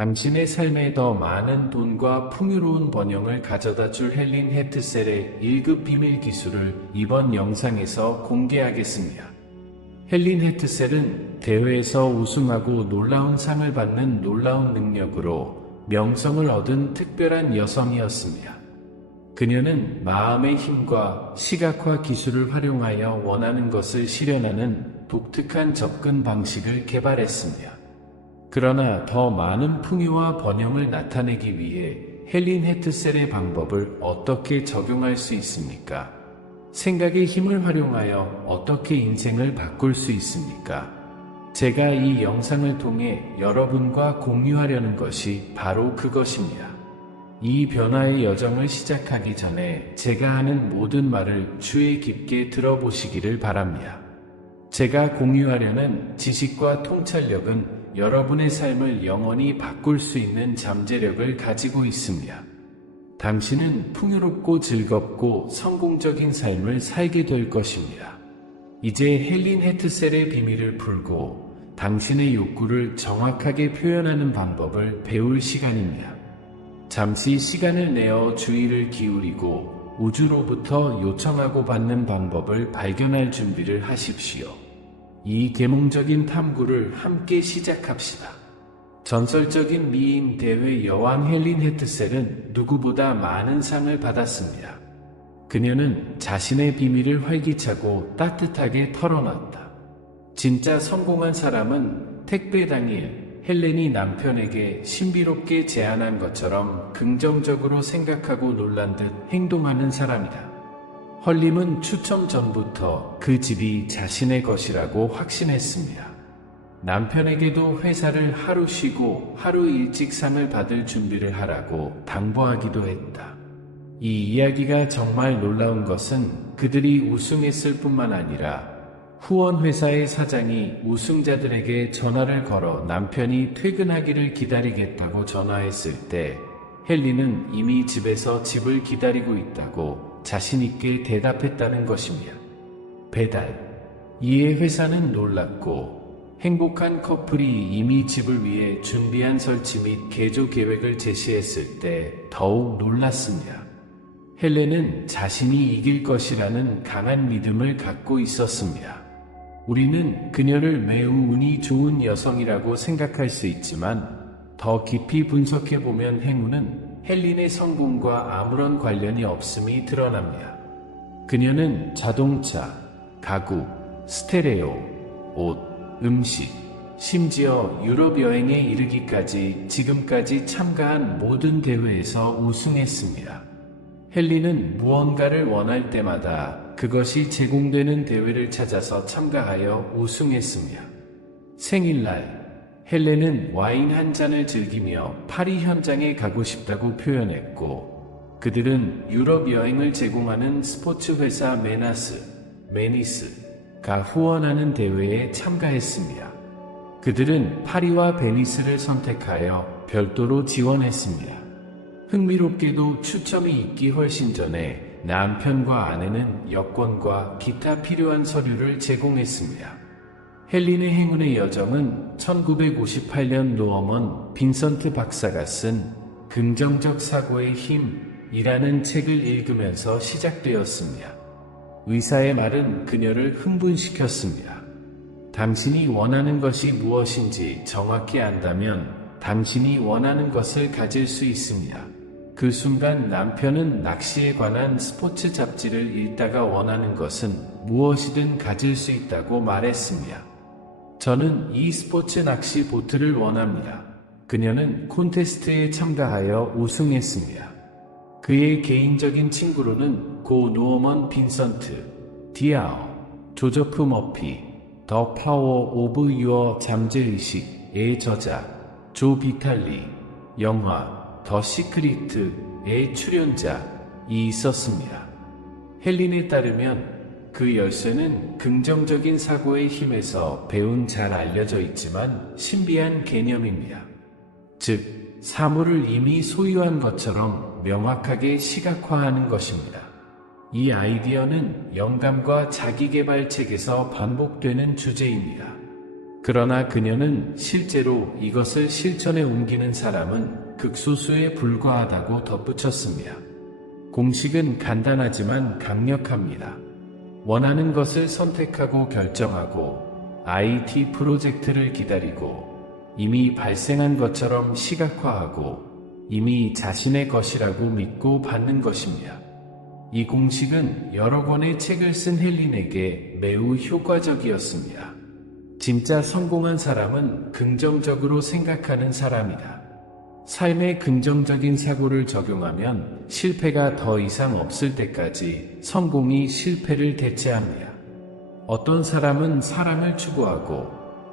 당신의 삶에 더 많은 돈과 풍요로운 번영을 가져다 줄 헬린 헤트셀의 1급 비밀 기술을 이번 영상에서 공개하겠습니다. 헬린 헤트셀은 대회에서 우승하고 놀라운 상을 받는 놀라운 능력으로 명성을 얻은 특별한 여성이었습니다. 그녀는 마음의 힘과 시각화 기술을 활용하여 원하는 것을 실현하는 독특한 접근 방식을 개발했습니다. 그러나 더 많은 풍요와 번영을 나타내기 위해 헬린 헤트셀의 방법을 어떻게 적용할 수 있습니까? 생각의 힘을 활용하여 어떻게 인생을 바꿀 수 있습니까? 제가 이 영상을 통해 여러분과 공유하려는 것이 바로 그것입니다. 이 변화의 여정을 시작하기 전에 제가 하는 모든 말을 주의 깊게 들어보시기를 바랍니다. 제가 공유하려는 지식과 통찰력은 여러분의 삶을 영원히 바꿀 수 있는 잠재력을 가지고 있습니다. 당신은 풍요롭고 즐겁고 성공적인 삶을 살게 될 것입니다. 이제 헬린 헤트셀의 비밀을 풀고 당신의 욕구를 정확하게 표현하는 방법을 배울 시간입니다. 잠시 시간을 내어 주의를 기울이고 우주로부터 요청하고 받는 방법을 발견할 준비를 하십시오. 이 계몽적인 탐구를 함께 시작합시다. 전설적인 미인 대회 여왕 헬린 헤트셀은 누구보다 많은 상을 받았습니다. 그녀는 자신의 비밀을 활기차고 따뜻하게 털어놨다. 진짜 성공한 사람은 택배 당일 헬렌이 남편에게 신비롭게 제안한 것처럼 긍정적으로 생각하고 놀란 듯 행동하는 사람이다. 헐림은 추첨 전부터 그 집이 자신의 것이라고 확신했습니다. 남편에게도 회사를 하루 쉬고 하루 일찍 상을 받을 준비를 하라고 당부하기도 했다. 이 이야기가 정말 놀라운 것은 그들이 우승했을 뿐만 아니라 후원회사의 사장이 우승자들에게 전화를 걸어 남편이 퇴근하기를 기다리겠다고 전화했을 때 헬리는 이미 집에서 집을 기다리고 있다고 자신있게 대답했다는 것입니다. 배달. 이에 회사는 놀랐고 행복한 커플이 이미 집을 위해 준비한 설치 및 개조 계획을 제시했을 때 더욱 놀랐습니다. 헬렌은 자신이 이길 것이라는 강한 믿음을 갖고 있었습니다. 우리는 그녀를 매우 운이 좋은 여성이라고 생각할 수 있지만 더 깊이 분석해보면 행운은 헬린의 성공과 아무런 관련이 없음이 드러납니다. 그녀는 자동차, 가구, 스테레오, 옷, 음식, 심지어 유럽 여행에 이르기까지 지금까지 참가한 모든 대회에서 우승했습니다. 헬린은 무언가를 원할 때마다 그것이 제공되는 대회를 찾아서 참가하여 우승했습니다. 생일날, 헬렌은 와인 한 잔을 즐기며 파리 현장에 가고 싶다고 표현했고, 그들은 유럽 여행을 제공하는 스포츠 회사 메니스가 후원하는 대회에 참가했습니다. 그들은 파리와 베니스를 선택하여 별도로 지원했습니다. 흥미롭게도 추첨이 있기 훨씬 전에 남편과 아내는 여권과 기타 필요한 서류를 제공했습니다. 헬린의 행운의 여정은 1958년 노어먼 빈선트 박사가 쓴 긍정적 사고의 힘이라는 책을 읽으면서 시작되었습니다. 의사의 말은 그녀를 흥분시켰습니다. 당신이 원하는 것이 무엇인지 정확히 안다면 당신이 원하는 것을 가질 수 있습니다. 그 순간 남편은 낚시에 관한 스포츠 잡지를 읽다가 원하는 것은 무엇이든 가질 수 있다고 말했습니다. 저는 이 스포츠 낚시 보트를 원합니다. 그녀는 콘테스트에 참가하여 우승했습니다. 그의 개인적인 친구로는 고 노어먼 빈선트, 디아어, 조저프 머피, 더 파워 오브 유어 잠재의식의 저자, 조 비탈리, 영화 더 시크리트의 출연자이 있었습니다. 헬린에 따르면 그 열쇠는 긍정적인 사고의 힘에서 배운 잘 알려져 있지만 신비한 개념입니다. 즉, 사물을 이미 소유한 것처럼 명확하게 시각화하는 것입니다. 이 아이디어는 영감과 자기개발 책에서 반복되는 주제입니다. 그러나 그녀는 실제로 이것을 실천에 옮기는 사람은 극소수에 불과하다고 덧붙였습니다. 공식은 간단하지만 강력합니다. 원하는 것을 선택하고 결정하고 IT 프로젝트를 기다리고 이미 발생한 것처럼 시각화하고 이미 자신의 것이라고 믿고 받는 것입니다. 이 공식은 여러 권의 책을 쓴 헬린에게 매우 효과적이었습니다. 진짜 성공한 사람은 긍정적으로 생각하는 사람이다. 삶에 긍정적인 사고를 적용하면 실패가 더 이상 없을 때까지 성공이 실패를 대체합니다. 어떤 사람은 사랑을 추구하고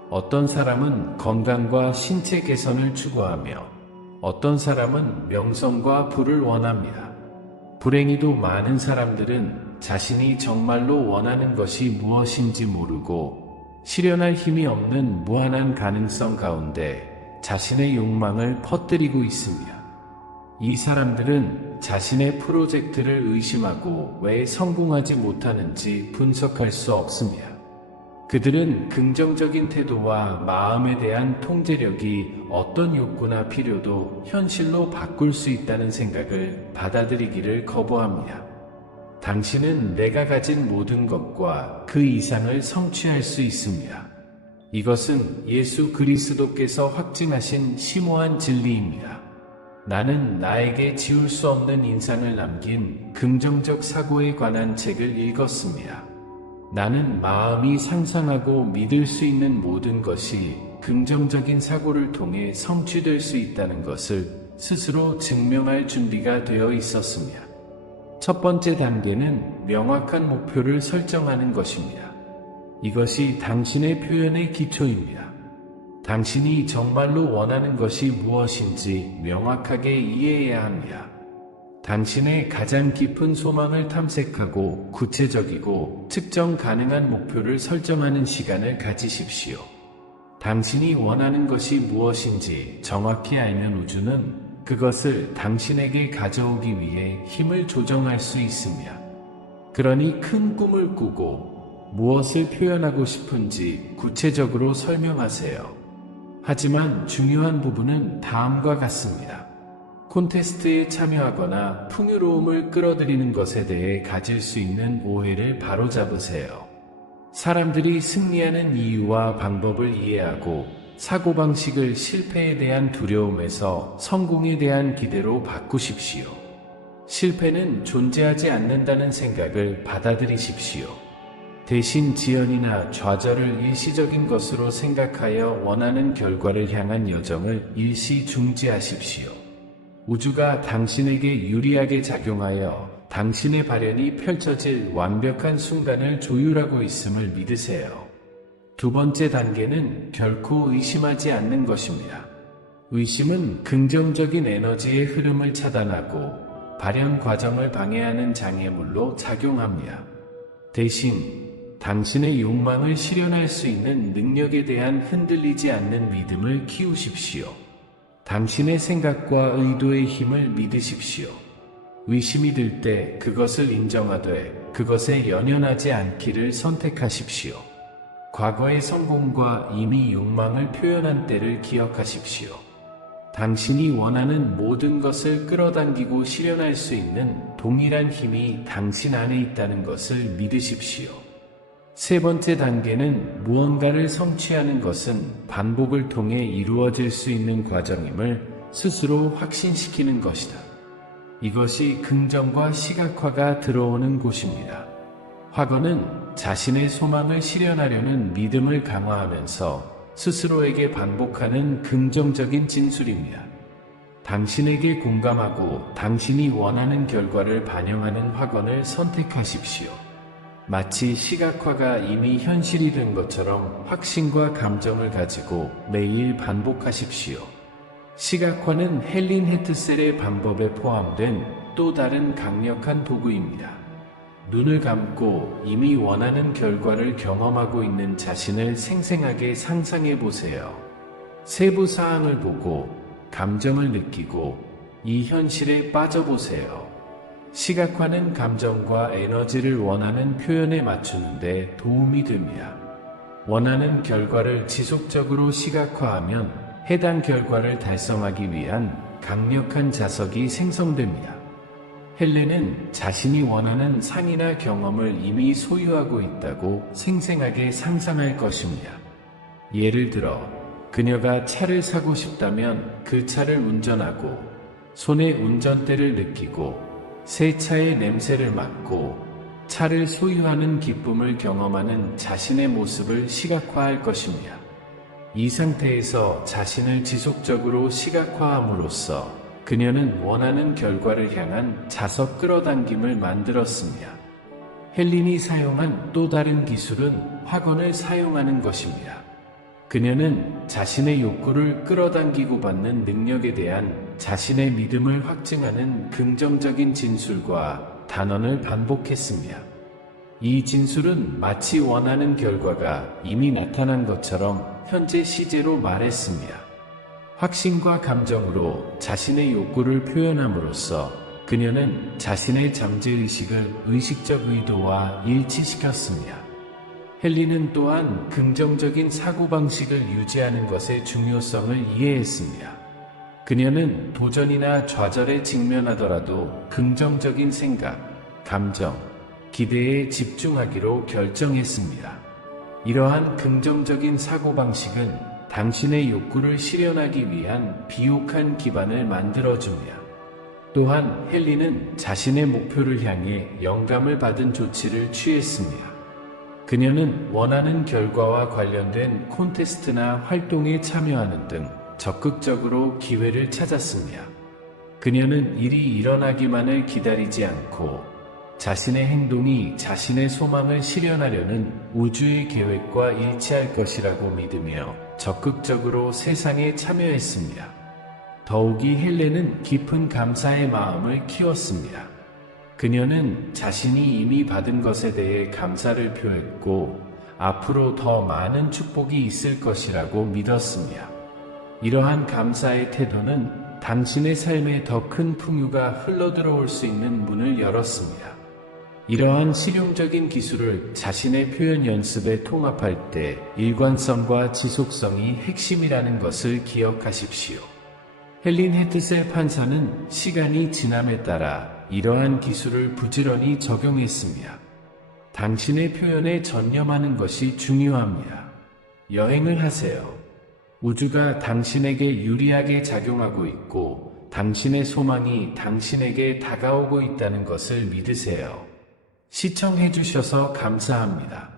어떤 사람은 건강과 신체 개선을 추구하며 어떤 사람은 명성과 부를 원합니다. 불행히도 많은 사람들은 자신이 정말로 원하는 것이 무엇인지 모르고 실현할 힘이 없는 무한한 가능성 가운데 자신의 욕망을 퍼뜨리고 있습니다. 이 사람들은 자신의 프로젝트를 의심하고 왜 성공하지 못하는지 분석할 수 없습니다. 그들은 긍정적인 태도와 마음에 대한 통제력이 어떤 욕구나 필요도 현실로 바꿀 수 있다는 생각을 받아들이기를 거부합니다. 당신은 내가 가진 모든 것과 그 이상을 성취할 수 있습니다. 이것은 예수 그리스도께서 확증하신 심오한 진리입니다. 나는 나에게 지울 수 없는 인상을 남긴 긍정적 사고에 관한 책을 읽었습니다. 나는 마음이 상상하고 믿을 수 있는 모든 것이 긍정적인 사고를 통해 성취될 수 있다는 것을 스스로 증명할 준비가 되어 있었습니다. 첫 번째 단계는 명확한 목표를 설정하는 것입니다. 이것이 당신의 표현의 기초입니다. 당신이 정말로 원하는 것이 무엇인지 명확하게 이해해야 합니다. 당신의 가장 깊은 소망을 탐색하고 구체적이고 측정 가능한 목표를 설정하는 시간을 가지십시오. 당신이 원하는 것이 무엇인지 정확히 알면 우주는 그것을 당신에게 가져오기 위해 힘을 조정할 수 있습니다. 그러니 큰 꿈을 꾸고 무엇을 표현하고 싶은지 구체적으로 설명하세요. 하지만 중요한 부분은 다음과 같습니다. 콘테스트에 참여하거나 풍요로움을 끌어들이는 것에 대해 가질 수 있는 오해를 바로잡으세요. 사람들이 승리하는 이유와 방법을 이해하고 사고방식을 실패에 대한 두려움에서 성공에 대한 기대로 바꾸십시오. 실패는 존재하지 않는다는 생각을 받아들이십시오. 대신 지연이나 좌절을 일시적인 것으로 생각하여 원하는 결과를 향한 여정을 일시 중지하십시오. 우주가 당신에게 유리하게 작용하여 당신의 발현이 펼쳐질 완벽한 순간을 조율하고 있음을 믿으세요. 두 번째 단계는 결코 의심하지 않는 것입니다. 의심은 긍정적인 에너지의 흐름을 차단하고 발현 과정을 방해하는 장애물로 작용합니다. 대신 당신의 욕망을 실현할 수 있는 능력에 대한 흔들리지 않는 믿음을 키우십시오. 당신의 생각과 의도의 힘을 믿으십시오. 의심이 들 때 그것을 인정하되 그것에 연연하지 않기를 선택하십시오. 과거의 성공과 이미 욕망을 표현한 때를 기억하십시오. 당신이 원하는 모든 것을 끌어당기고 실현할 수 있는 동일한 힘이 당신 안에 있다는 것을 믿으십시오. 세 번째 단계는 무언가를 성취하는 것은 반복을 통해 이루어질 수 있는 과정임을 스스로 확신시키는 것이다. 이것이 긍정과 시각화가 들어오는 곳입니다. 학원은 자신의 소망을 실현하려는 믿음을 강화하면서 스스로에게 반복하는 긍정적인 진술입니다. 당신에게 공감하고 당신이 원하는 결과를 반영하는 학원을 선택하십시오. 마치 시각화가 이미 현실이 된 것처럼 확신과 감정을 가지고 매일 반복하십시오. 시각화는 헬린 헤트셀의 방법에 포함된 또 다른 강력한 도구입니다. 눈을 감고 이미 원하는 결과를 경험하고 있는 자신을 생생하게 상상해 보세요. 세부 사항을 보고 감정을 느끼고 이 현실에 빠져보세요. 시각화는 감정과 에너지를 원하는 표현에 맞추는 데 도움이 됩니다. 원하는 결과를 지속적으로 시각화하면 해당 결과를 달성하기 위한 강력한 자석이 생성됩니다. 헬렌은 자신이 원하는 상이나 경험을 이미 소유하고 있다고 생생하게 상상할 것입니다. 예를 들어, 그녀가 차를 사고 싶다면 그 차를 운전하고, 손에 운전대를 느끼고, 새 차의 냄새를 맡고, 차를 소유하는 기쁨을 경험하는 자신의 모습을 시각화할 것입니다. 이 상태에서 자신을 지속적으로 시각화함으로써 그녀는 원하는 결과를 향한 자석 끌어당김을 만들었습니다. 헬린이 사용한 또 다른 기술은 확언을 사용하는 것입니다. 그녀는 자신의 욕구를 끌어당기고 받는 능력에 대한 자신의 믿음을 확증하는 긍정적인 진술과 단언을 반복했습니다. 이 진술은 마치 원하는 결과가 이미 나타난 것처럼 현재 시제로 말했습니다. 확신과 감정으로 자신의 욕구를 표현함으로써 그녀는 자신의 잠재의식을 의식적 의도와 일치시켰습니다. 헬린은 또한 긍정적인 사고방식을 유지하는 것의 중요성을 이해했습니다. 그녀는 도전이나 좌절에 직면하더라도 긍정적인 생각, 감정, 기대에 집중하기로 결정했습니다. 이러한 긍정적인 사고방식은 당신의 욕구를 실현하기 위한 비옥한 기반을 만들어줍니다. 또한 헬린은 자신의 목표를 향해 영감을 받은 조치를 취했습니다. 그녀는 원하는 결과와 관련된 콘테스트나 활동에 참여하는 등 적극적으로 기회를 찾았습니다. 그녀는 일이 일어나기만을 기다리지 않고 자신의 행동이 자신의 소망을 실현하려는 우주의 계획과 일치할 것이라고 믿으며 적극적으로 세상에 참여했습니다. 더욱이 헬렌은 깊은 감사의 마음을 키웠습니다. 그녀는 자신이 이미 받은 것에 대해 감사를 표했고 앞으로 더 많은 축복이 있을 것이라고 믿었습니다. 이러한 감사의 태도는 당신의 삶에 더 큰 풍요가 흘러들어올 수 있는 문을 열었습니다. 이러한 실용적인 기술을 자신의 표현 연습에 통합할 때 일관성과 지속성이 핵심이라는 것을 기억하십시오. 헬린 헤트셀 판사는 시간이 지남에 따라 이러한 기술을 부지런히 적용했습니다. 당신의 표현에 전념하는 것이 중요합니다. 여행을 하세요. 우주가 당신에게 유리하게 작용하고 있고 당신의 소망이 당신에게 다가오고 있다는 것을 믿으세요. 시청해주셔서 감사합니다.